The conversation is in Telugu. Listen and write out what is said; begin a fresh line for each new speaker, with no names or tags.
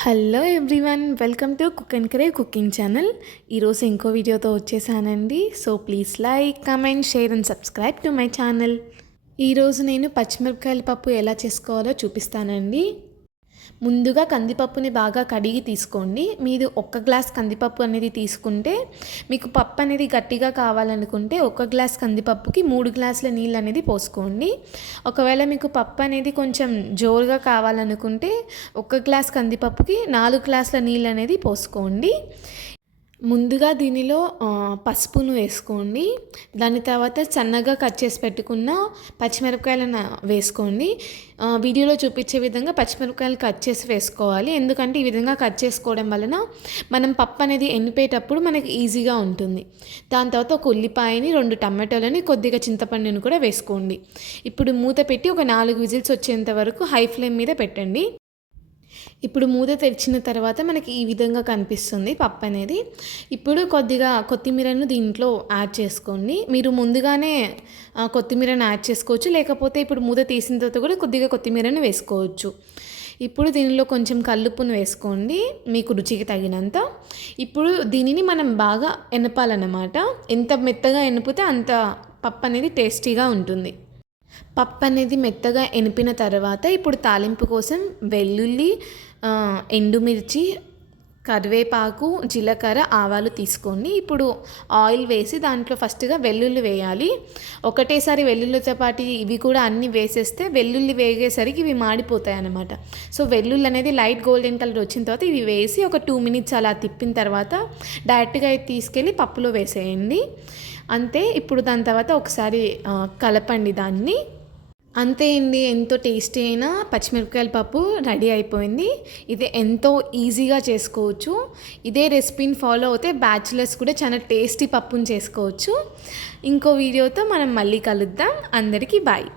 Hello everyone welcome to cook and curry cooking channel. ఈరోజు ఇంకో వీడియోతో వచ్చేసానండి. So please like comment share and subscribe to my channel. ఈరోజు నేను పచ్చిమిరపకాయల పప్పు ఎలా చేసుకోవాలో చూపిస్తానండి. ముందుగా కందిపప్పుని బాగా కడిగి తీసుకోండి. మీరు ఒక్క గ్లాస్ కందిపప్పు అనేది తీసుకుంటే మీకు పప్పు అనేది గట్టిగా కావాలనుకుంటే ఒక గ్లాస్ కందిపప్పుకి మూడు గ్లాసుల నీళ్ళు అనేది పోసుకోండి. ఒకవేళ మీకు పప్పు అనేది కొంచెం జోరుగా కావాలనుకుంటే ఒక గ్లాస్ కందిపప్పుకి నాలుగు గ్లాసుల నీళ్ళు అనేది పోసుకోండి. ముందుగా దీనిలో పసుపును వేసుకోండి. దాని తర్వాత సన్నగా కట్ చేసి పెట్టుకున్న పచ్చిమిరపకాయలను వేసుకోండి. వీడియోలో చూపించే విధంగా పచ్చిమిరపకాయలు కట్ చేసి వేసుకోవాలి. ఎందుకంటే ఈ విధంగా కట్ చేసుకోవడం వలన మనం పప్పు అనేది ఎండిపోయేటప్పుడు మనకి ఈజీగా ఉంటుంది. దాని తర్వాత ఒక ఉల్లిపాయని రెండు టమాటోలని కొద్దిగా చింతపండుని కూడా వేసుకోండి. ఇప్పుడు మూత పెట్టి ఒక నాలుగు విజిల్స్ వచ్చేంత వరకు హై ఫ్లేమ్ మీద పెట్టండి. ఇప్పుడు మూత తెరిచిన తర్వాత మనకి ఈ విధంగా కనిపిస్తుంది పప్పు అనేది. ఇప్పుడు కొద్దిగా కొత్తిమీరను దీంట్లో యాడ్ చేసుకోండి. మీరు ముందుగానే కొత్తిమీరను యాడ్ చేసుకోవచ్చు. లేకపోతే ఇప్పుడు మూత తీసిన తర్వాత కూడా కొద్దిగా కొత్తిమీరను వేసుకోవచ్చు. ఇప్పుడు దీనిలో కొంచెం కల్లుప్పును వేసుకోండి. మీకు రుచికి తగినంత. ఇప్పుడు దీనిని మనం బాగా ఎనపాలన్నమాట. ఎంత మెత్తగా ఎనిపితే అంత పప్పు అనేది టేస్టీగా ఉంటుంది. పప్పు అనేది మెత్తగా ఎనిపిన తర్వాత ఇప్పుడు తాలింపు కోసం వెల్లుల్లి ఎండుమిర్చి కరివేపాకు జీలకర్ర ఆవాలు తీసుకోండి ఇప్పుడు ఆయిల్ వేసి దాంట్లో ఫస్ట్గా వెల్లుల్లి వేయాలి. ఒకటేసారి వెల్లుల్లితో పాటు ఇవి కూడా అన్నీ వేసేస్తే వెల్లుల్లి వేగేసరికి ఇవి మాడిపోతాయి అన్నమాట సో వెల్లుల్లి అనేది లైట్ గోల్డెన్ కలర్ వచ్చిన తర్వాత ఇవి వేసి ఒక టూ మినిట్స్ అలా తిప్పిన తర్వాత డైరెక్ట్గా తీసుకెళ్ళి పప్పులో వేసేయండి. అంతే ఇప్పుడు దాని తర్వాత ఒకసారి కలపండి దాన్ని. అంతే అండి ఎంతో టేస్టీ అయిన పచ్చిమిరపకాయల పప్పు రెడీ అయిపోయింది. ఇది ఎంతో ఈజీగా చేసుకోవచ్చు. ఇదే రెసిపీని ఫాలో అవుతే బ్యాచులర్స్ కూడా చాలా టేస్టీ పప్పుని చేసుకోవచ్చు. ఇంకో వీడియోతో మనం మళ్ళీ కలుద్దాం. అందరికీ బాయ్